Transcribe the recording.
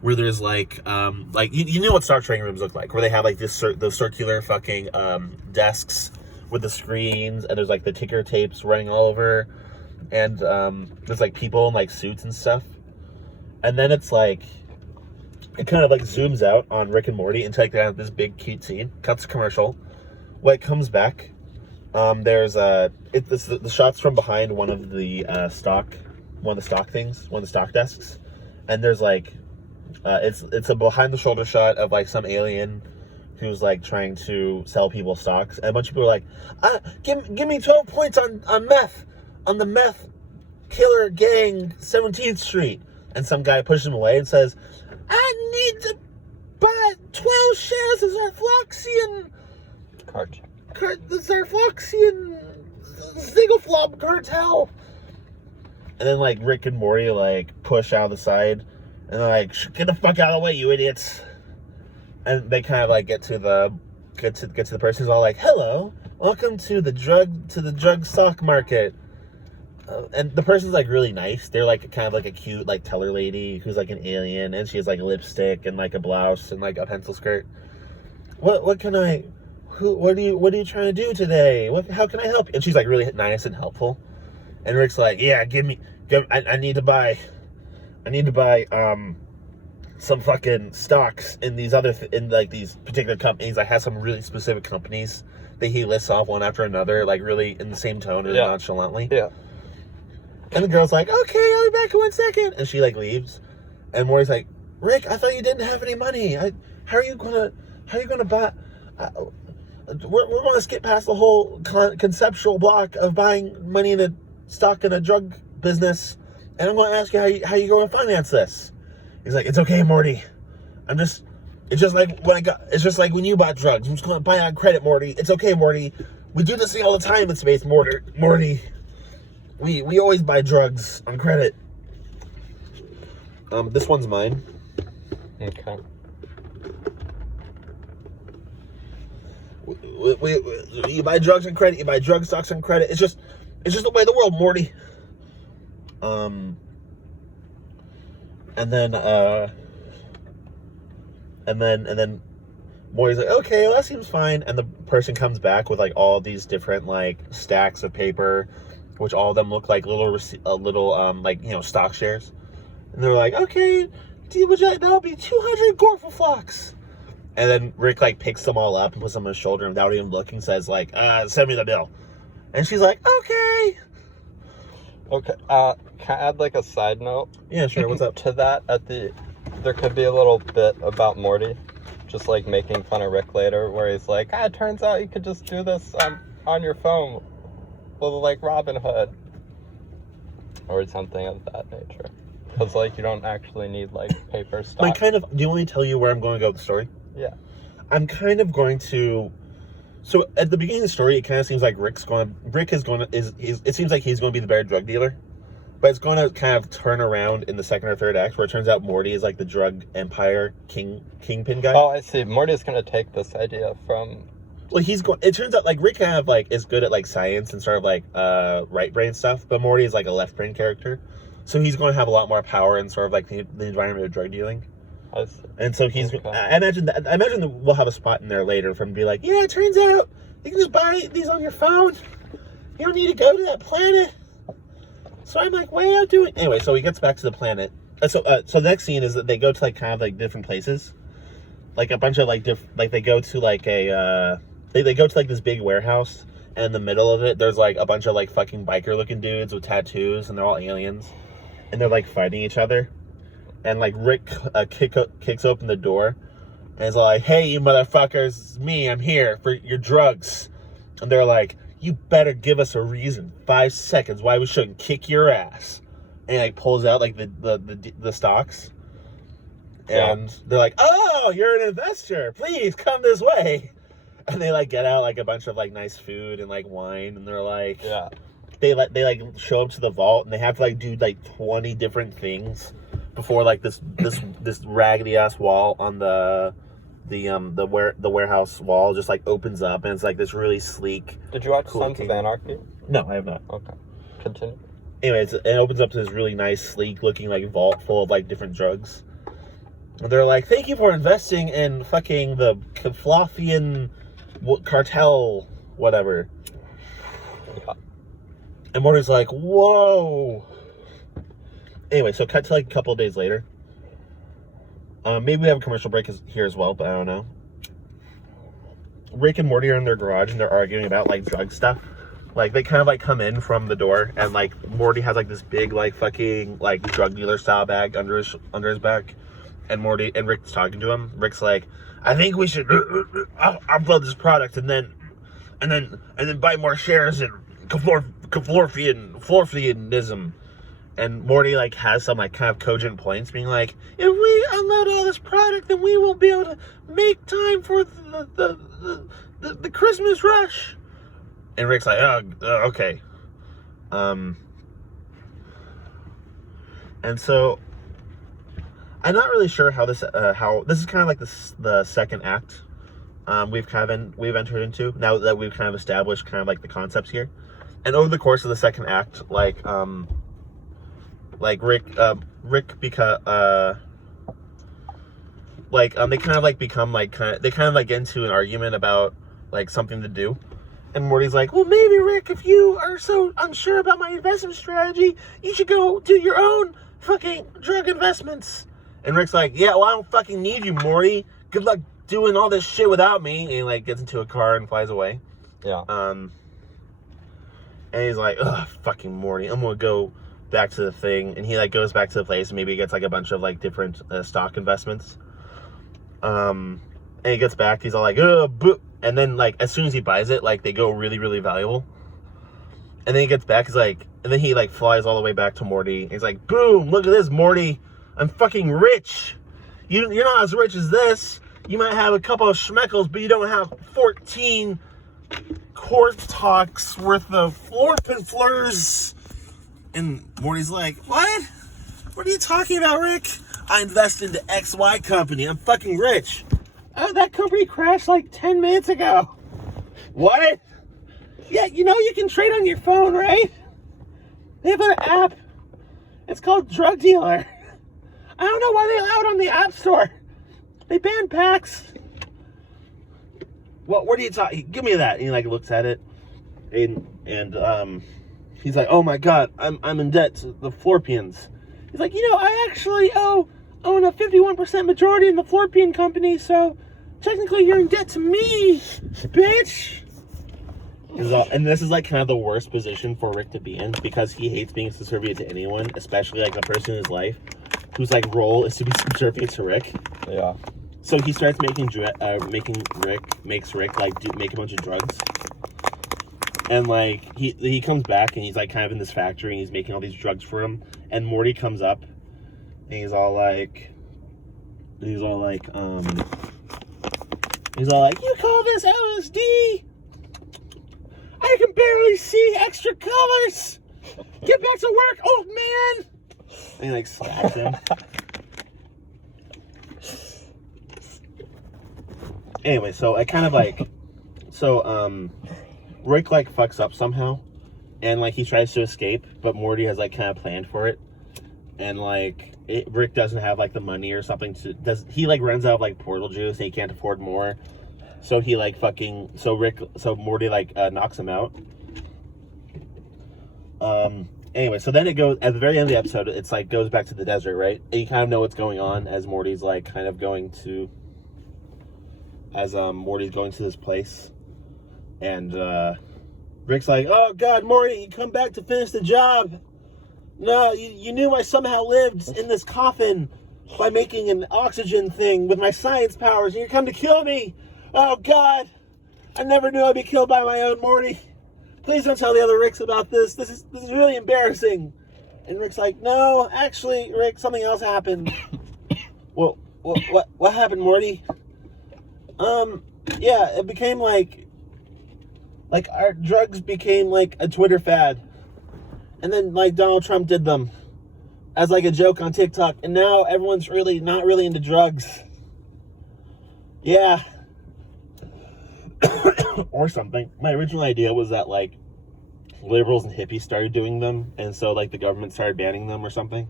where there's like you know what stock trading rooms look like, where they have like those circular fucking desks with the screens, and there's like the ticker tapes running all over, and there's like people in like suits and stuff, and then it's like it kind of like zooms out on Rick and Morty into like this big cute scene, cuts to commercial. When it comes back, there's the shots from behind one of the stock desks, and there's like it's a behind the shoulder shot of like some alien who's like trying to sell people stocks, and a bunch of people are like, give me 12 points on meth, on the meth killer gang 17th Street, and some guy pushes him away and says, I need to buy 12 shares of Zarfloxian the Zarfloxian Ziggleflob cartel. And then like Rick and Morty like push out of the side, and they're like, get the fuck out of the way, you idiots. And they kind of like get to the person who's all like, hello, welcome to the drug stock market. And the person's like really nice. They're like kind of like a cute like teller lady who's like an alien, and she has like lipstick and like a blouse and like a pencil skirt. What are you trying to do today? How can I help you? And she's like really nice and helpful. And Rick's like, yeah, I need to buy some fucking stocks in these in like these particular companies. I have some really specific companies that he lists off one after another, like really in the same tone and nonchalantly. Yeah. And the girl's like, okay, I'll be back in 1 second. And she like leaves. And Morty's like, Rick, I thought you didn't have any money. How are you gonna buy? We're going to skip past the whole conceptual block of buying money in a stock in a drug business, and I'm going to ask you how you going to finance this. He's like, it's okay, Morty. It's just like when you bought drugs. I'm just going to buy on credit, Morty. It's okay, Morty. We do this thing all the time in space, Morty. We always buy drugs on credit. This one's mine. Okay. You buy drugs on credit. You buy drug stocks on credit. It's just the way of the world, Morty. And then Morty's like, okay, well, that seems fine. And the person comes back with like all these different like stacks of paper, which all of them look like little like, you know, stock shares. And they're like, okay, that'll be 200 Gorfaflox. And then Rick like picks them all up and puts them on his shoulder, and without even looking says like, send me the bill. And she's like, okay. Okay. Can I add like a side note? Yeah, sure. What's up? To that, there could be a little bit about Morty, just like making fun of Rick later, where he's like, it turns out you could just do this on your phone with like Robin Hood or something of that nature. Because like you don't actually need like paper stuff. Do you want me to tell you where I'm going to go with the story? Yeah. I'm kind of going to. So at the beginning of the story, it kind of seems like it seems like he's going to be the better drug dealer, but it's going to kind of turn around in the second or third act, where it turns out Morty is like the drug empire kingpin guy. Oh, I see. Morty's going to take this idea from. Well, it turns out like Rick kind of like is good at like science and sort of like right brain stuff, but Morty is like a left brain character, so he's going to have a lot more power in sort of like the environment of drug dealing. And so he's. Okay. I imagine that we'll have a spot in there later for him to be like, yeah, it turns out you can just buy these on your phone. You don't need to go to that planet. So I'm like, way out doing. Anyway, so he gets back to the planet. So the next scene is that they go to like kind of like different places, like a bunch of like they go to like a they go to like this big warehouse, and in the middle of it there's like a bunch of like fucking biker looking dudes with tattoos, and they're all aliens, and they're like fighting each other. And like Rick kicks open the door, and is like, hey, you motherfuckers, it's me, I'm here for your drugs. And they're like, you better give us a reason, 5 seconds, why we shouldn't kick your ass. And he like pulls out like the stocks. And they're like, oh, you're an investor, please come this way. And they like get out like a bunch of like nice food and like wine, and they're like, they like show up to the vault, and they have to like do like 20 different things before like this raggedy ass wall on the warehouse wall just like opens up, and it's like this really sleek. Did you watch Sons of Anarchy? No, I have not. Okay, continue. Anyways, it opens up to this really nice, sleek looking like vault full of like different drugs. And they're like, thank you for investing in fucking the Keflofian cartel, whatever. And Morty's like, whoa. Anyway, so cut to like a couple of days later. Maybe we have a commercial break here as well, but I don't know. Rick and Morty are in their garage and they're arguing about like drug stuff. Like they kind of like come in from the door and like Morty has like this big like fucking like drug dealer style bag under his back, and Rick's talking to him. Rick's like, I think we should upload this product and then buy more shares in Keflorfianism. And Morty like has some like kind of cogent points, being like, if we unload all this product, then we won't be able to make time for the Christmas rush. And Rick's like, oh, okay. And so I'm not really sure how this is kind of like the second act we've entered into now that we've kind of established kind of like the concepts here. And over the course of the second act, Rick because they kind of like become like they kind of like get into an argument about like something to do. And Morty's like, well, maybe Rick, if you are so unsure about my investment strategy, you should go do your own fucking drug investments. And Rick's like, yeah, well, I don't fucking need you, Morty. Good luck doing all this shit without me. And he like gets into a car and flies away. Yeah. And he's like, ugh, fucking Morty, I'm gonna go back to the thing. And he like goes back to the place and maybe he gets like a bunch of like different stock investments. And he gets back, he's all like, ugh, and then like as soon as he buys it, like they go really, really valuable. And then he gets back, he's like, and then he like flies all the way back to Morty. He's like, boom, look at this, Morty, I'm fucking rich. You're not as rich as this. You might have a couple of schmeckles, but you don't have 14 quart talks worth of fleurs. And Morty's like, what? What are you talking about, Rick? I invest into XY company. I'm fucking rich. Oh, that company crashed like 10 minutes ago. What? Yeah, you know you can trade on your phone, right? They have an app. It's called Drug Dealer. I don't know why they allow it on the App Store. They banned packs. Well, what are you talking? Give me that. And he like looks at it, and he's like, oh my god, I'm in debt to the Florpians. He's like, you know, I actually own a 51% majority in the Florpian company, so technically you're in debt to me, bitch. And this is like kind of the worst position for Rick to be in because he hates being subservient to anyone, especially like a person in his life whose like role is to be subservient to Rick. Yeah. So he starts makes Rick like make a bunch of drugs. And like he comes back and he's like kind of in this factory and he's making all these drugs for him. And Morty comes up and he's all like, you call this LSD? I can barely see extra colors. Get back to work, old man. And he like slaps him. Anyway, so I kind of like, Rick like fucks up somehow, and like he tries to escape, but Morty has like kind of planned for it, and like Rick doesn't have like the money or something he like runs out of like portal juice and he can't afford more, so he like Morty like knocks him out. Anyway, so then it goes at the very end of the episode. It's like goes back to the desert, right? And you kind of know what's going on as Morty's like kind of going to. Morty's going to this place, and Rick's like, oh god, Morty, you come back to finish the job. No, you knew I somehow lived in this coffin by making an oxygen thing with my science powers, and you come to kill me. Oh god, I never knew I'd be killed by my own Morty. Please don't tell the other Ricks about this. This is really embarrassing. And Rick's like, no, actually, Rick, something else happened. Well, what happened, Morty? Yeah, it became like our drugs became like a Twitter fad. And then like Donald Trump did them as like a joke on TikTok. And now everyone's really not really into drugs. Yeah. Or something. My original idea was that like liberals and hippies started doing them. And so like the government started banning them or something.